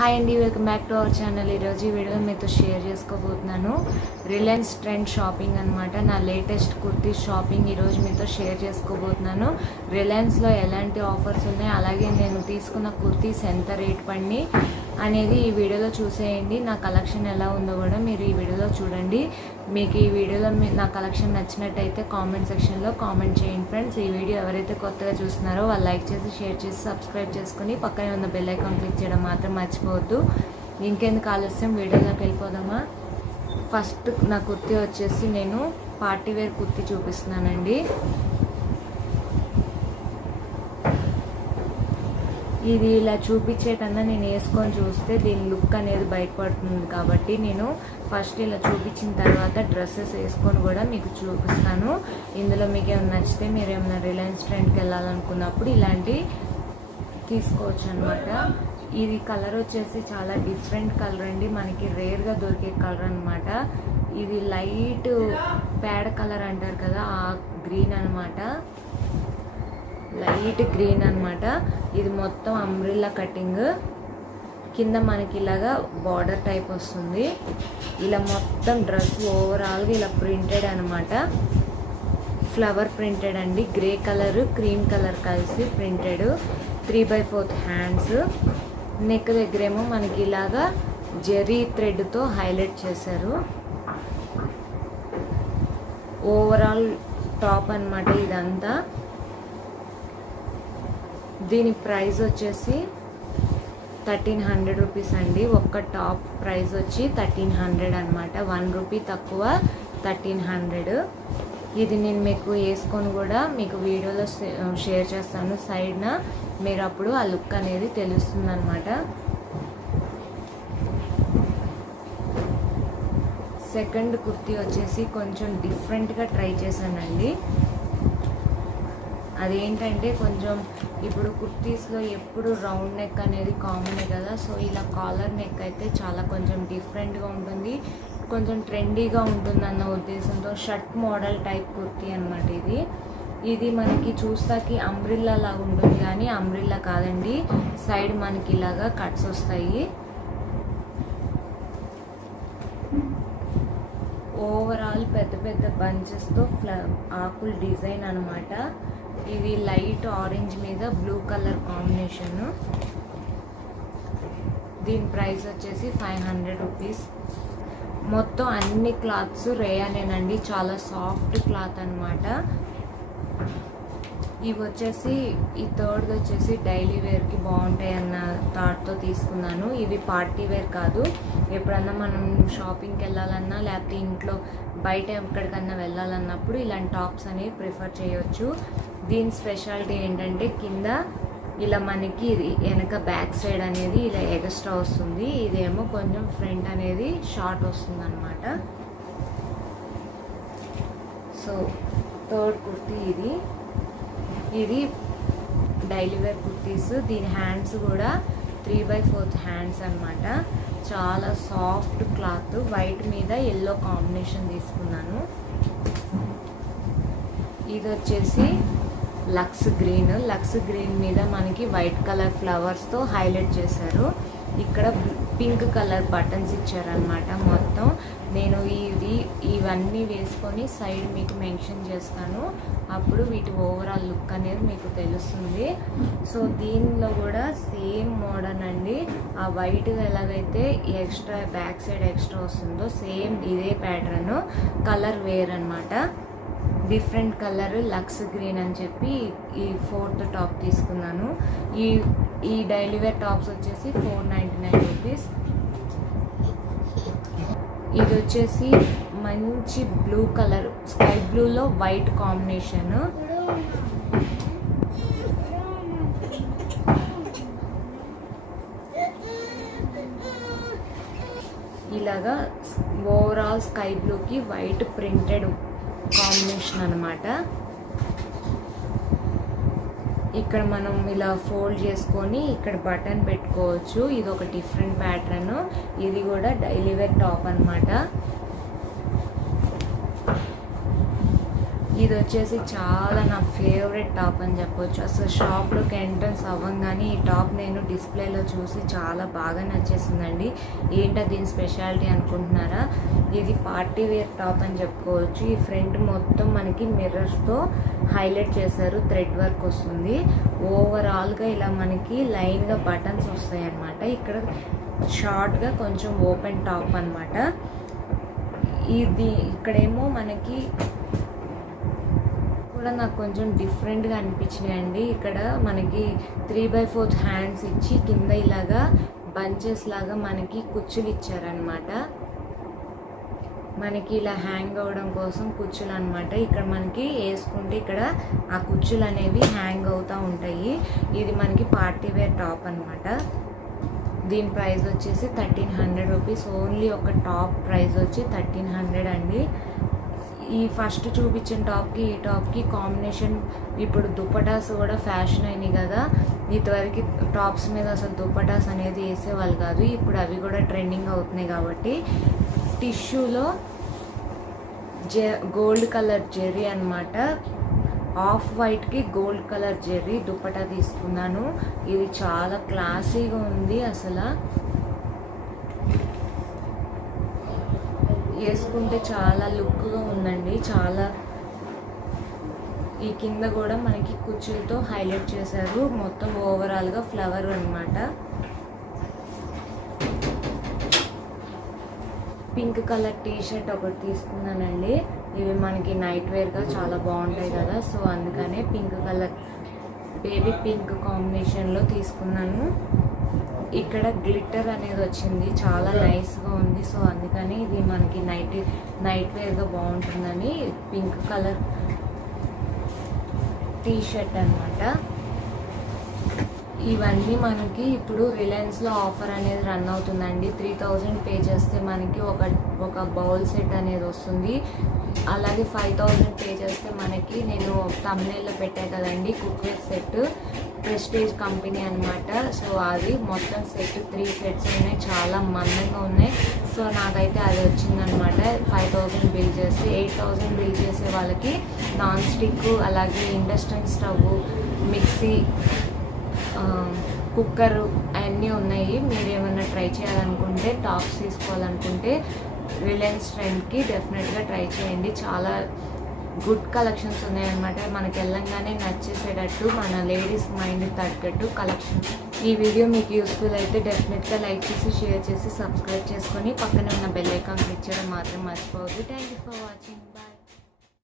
Hi అండి, welcome back to our channel. ఈరోజు ఈ వీడియో మీతో షేర్ చేసుకోబోతున్నాను. రిలయన్స్ ట్రెండ్ షాపింగ్ అనమాట. నా లేటెస్ట్ కుర్తీ షాపింగ్ ఈరోజు మీతో షేర్ చేసుకోబోతున్నాను. రిలయన్స్లో ఎలాంటి ఆఫర్స్ ఉన్నాయి, అలాగే నేను తీసుకున్న కుర్తీస్ ఎంత రేట్ పడి అనేది ఈ వీడియోలో చూసేయండి. నా కలెక్షన్ ఎలా ఉందో కూడా మీరు ఈ వీడియోలో చూడండి. మీకు ఈ వీడియోలో నా కలెక్షన్ నచ్చినట్టయితే కామెంట్ సెక్షన్లో కామెంట్ చేయండి ఫ్రెండ్స్. ఈ వీడియో ఎవరైతే కొత్తగా చూస్తున్నారో వాళ్ళు లైక్ చేసి, షేర్ చేసి, సబ్స్క్రైబ్ చేసుకుని పక్కనే ఉన్న బెల్ ఐకాన్ క్లిక్ చేయడం మాత్రం మర్చిపోవద్దు. ఇంకెందుకు ఆలస్యం, వీడియోలోకి వెళ్ళిపోదామా. ఫస్ట్ నా కుర్తీ వచ్చేసి నేను పార్టీ వేర్ కుర్తీ చూపిస్తున్నానండి. ఇది ఇలా చూపించే కన్నా నేను వేసుకొని చూస్తే దీని లుక్ అనేది బయటపడుతుంది కాబట్టి నేను ఫస్ట్ ఇలా చూపించిన తర్వాత డ్రెస్సెస్ వేసుకొని కూడా మీకు చూపిస్తాను. ఇందులో మీకు ఏమైనా నచ్చితే మీరు ఏమైనా రిలయన్స్ ట్రెండ్కి వెళ్ళాలనుకున్నప్పుడు ఇలాంటి తీసుకోవచ్చు అనమాట. ఇది కలర్ వచ్చేసి చాలా డిఫరెంట్ కలర్ అండి, మనకి రేర్గా దొరికే కలర్ అనమాట. ఇది లైట్ పేడ కలర్ అంటారు కదా, ఆ గ్రీన్ అనమాట, లైట్ గ్రీన్ అనమాట. ఇది మొత్తం అంబ్రిల్లా కటింగ్, కింద మనకి ఇలాగా బార్డర్ టైప్ వస్తుంది. ఇలా మొత్తం డ్రెస్ ఓవరాల్గా ఇలా ప్రింటెడ్ అనమాట, ఫ్లవర్ ప్రింటెడ్ అండి. గ్రే కలర్, క్రీమ్ కలర్ కలిసి ప్రింటెడ్. 3/4 హ్యాండ్స్. నెక్ దగ్గరేమో మనకి ఇలాగా జెరీ థ్రెడ్తో హైలైట్ చేశారు. ఓవరాల్ టాప్ అనమాట ఇదంతా. దీని ప్రైస్ వచ్చేసి 1300 రూపీస్ అండి. ఒక్క టాప్ ప్రైస్ వచ్చి 1300 అనమాట. 1 రూపీ తక్కువ, 1300. ఇది నేను మీకు వేసుకొని కూడా మీకు వీడియోలో షేర్ చేస్తాను సైడ్న, మీరు అప్పుడు ఆ లుక్ అనేది తెలుస్తుంది అనమాట. సెకండ్ కుర్తీ వచ్చేసి కొంచెం డిఫరెంట్గా ట్రై చేశానండి. అదేంటంటే కొంచెం ఇప్పుడు కుర్తీస్లో ఎప్పుడు రౌండ్ నెక్ అనేది కామనే కదా, సో ఇలా కాలర్ నెక్ అయితే చాలా కొంచెం డిఫరెంట్గా ఉంటుంది, కొంచెం ట్రెండీగా ఉంటుంది అన్న ఉద్దేశంతో షర్ట్ మోడల్ టైప్ కుర్తీ అనమాట ఇది మనకి చూస్తాకి అంబ్రిల్లా లాగా ఉంటుంది, కానీ అంబ్రిల్లా కాదండి. సైడ్ మనకి ఇలాగా కట్స్ వస్తాయి. ఓవరాల్ పెద్ద పెద్ద బంచెస్తో ఆకుల్ డిజైన్ అనమాట. ఇది లైట్ ఆరెంజ్ మీద బ్లూ కలర్ కాంబినేషన్. దీని ప్రైస్ వచ్చేసి 500 రూపీస్. మొత్తం అన్ని క్లాత్స్ రేయానేనండి, చాలా సాఫ్ట్ క్లాత్ అనమాట. ఇవి వచ్చేసి ఈ థర్డ్ వచ్చేసి డైలీ వేర్కి బాగుంటాయి అన్న థాట్తో తీసుకున్నాను. ఇవి పార్టీ వేర్ కాదు, ఎప్పుడన్నా మనం షాపింగ్కి వెళ్ళాలన్నా లేకపోతే ఇంట్లో బయట ఎక్కడికన్నా వెళ్ళాలన్నప్పుడు ఇలాంటి టాప్స్ అనేవి ప్రిఫర్ చేయొచ్చు. దీని స్పెషాలిటీ ఏంటంటే కింద ఇలా మనకి వెనక బ్యాక్ సైడ్ అనేది ఇలా ఎక్స్ట్రా వస్తుంది, ఇదేమో కొంచెం ఫ్రంట్ అనేది షార్ట్ వస్తుంది అనమాట. సో థర్డ్ కుర్తీ ఇది డైలీ వేర్ కుర్తీస్. దీని హ్యాండ్స్ కూడా 3/4 హ్యాండ్స్ అనమాట. చాలా సాఫ్ట్ క్లాత్, వైట్ మీద ఎల్లో కాంబినేషన్ తీసుకున్నాను. ఇది వచ్చేసి లక్స్ గ్రీన్ మీద మనకి వైట్ కలర్ ఫ్లవర్స్తో హైలైట్ చేశారు. ఇక్కడ పింక్ కలర్ బటన్స్ ఇచ్చారనమాట. మొత్తం నేను ఇవన్నీ వేసుకొని సైడ్ మీకు మెన్షన్ చేస్తాను, అప్పుడు వీటి ఓవరాల్ లుక్ అనేది మీకు తెలుస్తుంది. సో దీనిలో కూడా సేమ్ మోడర్న్ అండి, ఆ వైట్గా ఎలాగైతే ఎక్స్ట్రా బ్యాక్ సైడ్ ఎక్స్ట్రా వస్తుందో సేమ్ ఇదే ప్యాటర్న్, కలర్ వేర్ అనమాట. డిఫరెంట్ కలర్ లక్స్ గ్రీన్ అని చెప్పి ఈ ఫోర్త్ టాప్ తీసుకున్నాను. ఈ డైలీ వేర్ టాప్స్ వచ్చేసి 499 రూపీస్. ఇది వచ్చేసి మంచి బ్లూ కలర్, స్కై బ్లూలో వైట్ కాంబినేషన్. ఇలాగా ఓవరాల్ స్కై బ్లూకి వైట్ ప్రింటెడ్ కాంబినేషన్ అనమాట. ఇక్కడ మనం ఇలా ఫోల్డ్ చేసుకొని ఇక్కడ బటన్ పెట్టుకోవచ్చు. ఇది ఒక డిఫరెంట్ ప్యాటర్న్. ఇది కూడా డైలీ వేర్ టాప్ అనమాట. ఇది వచ్చేసి చాలా నా ఫేవరెట్ టాప్ అని చెప్పొచ్చు. అసలు షాప్లోకి ఎంట్రన్స్ అవ్వంగానే ఈ టాప్ నేను డిస్ప్లేలో చూసి చాలా బాగా నచ్చేసిందండి. ఏంటో దీని స్పెషాలిటీ అనుకుంటున్నారా, ఇది పార్టీ వేర్ టాప్ అని చెప్పుకోవచ్చు. ఈ ఫ్రంట్ మొత్తం మనకి మిర్రర్స్తో హైలైట్ చేశారు, థ్రెడ్ వర్క్ వస్తుంది. ఓవరాల్గా ఇలా మనకి లైన్గా బటన్స్ వస్తాయి అన్నమాట. ఇక్కడ షార్ట్గా కొంచెం ఓపెన్ టాప్ అన్నమాట. ఇది ఇక్కడేమో మనకి కూడా నాకు కొంచెం డిఫరెంట్గా అనిపించినాయండి. ఇక్కడ మనకి 3/4 హ్యాండ్స్ ఇచ్చి కింద ఇలాగా బంచెస్ లాగా మనకి కుచ్చులు ఇచ్చారనమాట. మనకి ఇలా హ్యాంగ్ అవ్వడం కోసం కుచ్చులు అనమాట. ఇక్కడ మనకి వేసుకుంటే ఇక్కడ ఆ కుచ్చులు అనేవి హ్యాంగ్ అవుతూ ఉంటాయి. ఇది మనకి పార్టీ వేర్ టాప్ అనమాట. దీని ప్రైస్ వచ్చేసి 1300 రూపీస్. ఓన్లీ ఒక టాప్ ప్రైస్ వచ్చి 1300 అండి. ఈ ఫస్ట్ చూపించిన టాప్కి ఈ టాప్కి కాంబినేషన్, ఇప్పుడు దుపటాస్ కూడా ఫ్యాషన్ అయినాయి కదా. ఇంతవరకు టాప్స్ మీద అసలు దుపటాస్ అనేది వేసేవాళ్ళు కాదు, ఇప్పుడు అవి కూడా ట్రెండింగ్ అవుతున్నాయి కాబట్టి టిష్యూలో గోల్డ్ కలర్ జెర్రీ అనమాట. ఆఫ్ వైట్కి గోల్డ్ కలర్ జెర్రీ దుపటా తీసుకున్నాను. ఇది చాలా క్లాసీగా ఉంది, అసలు వేసుకుంటే చాలా లుక్గా ఉందండి. చాలా ఈ కింద కూడా మనకి కుచ్చులతో హైలైట్ చేశారు. మొత్తం ఓవరాల్గా ఫ్లవర్ అనమాట. పింక్ కలర్ టీ షర్ట్ ఒకటి తీసుకున్నానండి. ఇవి మనకి నైట్ వేర్గా చాలా బాగుంటాయి కదా, సో అందుకనే పింక్ కలర్ బేబీ పింక్ కాంబినేషన్లో తీసుకున్నాను. ఇక్కడ గ్లిట్టర్ అనేది వచ్చింది, చాలా నైస్గా ఉంది. సో అందుకని ఇది మనకి నైట్ వేర్గా బాగుంటుందని పింక్ కలర్ టీ షర్ట్ అనమాట. ఇవన్నీ మనకి ఇప్పుడు రిలయన్స్లో ఆఫర్ అనేది రన్ అవుతుందండి. 3000 పే చేస్తే మనకి ఒక బౌల్ సెట్ అనేది వస్తుంది. అలాగే 5000 పే చేస్తే మనకి నేను తమిళలో పెట్టా కదండి కుక్వేర్ సెట్, ప్రెస్టేజ్ కంపెనీ అనమాట. సో అది మొత్తం సెట్ 3 సెట్స్ ఉన్నాయి, చాలా మందంగా ఉన్నాయి. సో నాకైతే అది వచ్చిందనమాట. 5000 బిల్ చేస్తే 8000 బిల్ చేసే వాళ్ళకి నాన్ స్టిక్, అలాగే ఇండక్షన్ స్టవ్, మిక్సీ, కుక్కరు అవన్నీ ఉన్నాయి. మీరు ఏమైనా ట్రై చేయాలనుకుంటే, టాప్స్ తీసుకోవాలనుకుంటే రిలయన్స్ ట్రెండ్కి డెఫినెట్గా ట్రై చేయండి. చాలా గుడ్ కలెక్షన్స్ ఉన్నాయన్నమాట. మనకి వెళ్ళంగానే నచ్చేసేటట్టు, మన లేడీస్ మైండ్ తగ్గట్టు కలెక్షన్. ఈ వీడియో మీకు యూస్ఫుల్ అయితే డెఫినెట్గా లైక్ చేసి, షేర్ చేసి, సబ్స్క్రైబ్ చేసుకొని పక్కనే ఉన్న బెల్ ఐకాన్ క్లిక్ చేయడం మాత్రం మర్చిపోవద్దు. Thank you for watching. Bye.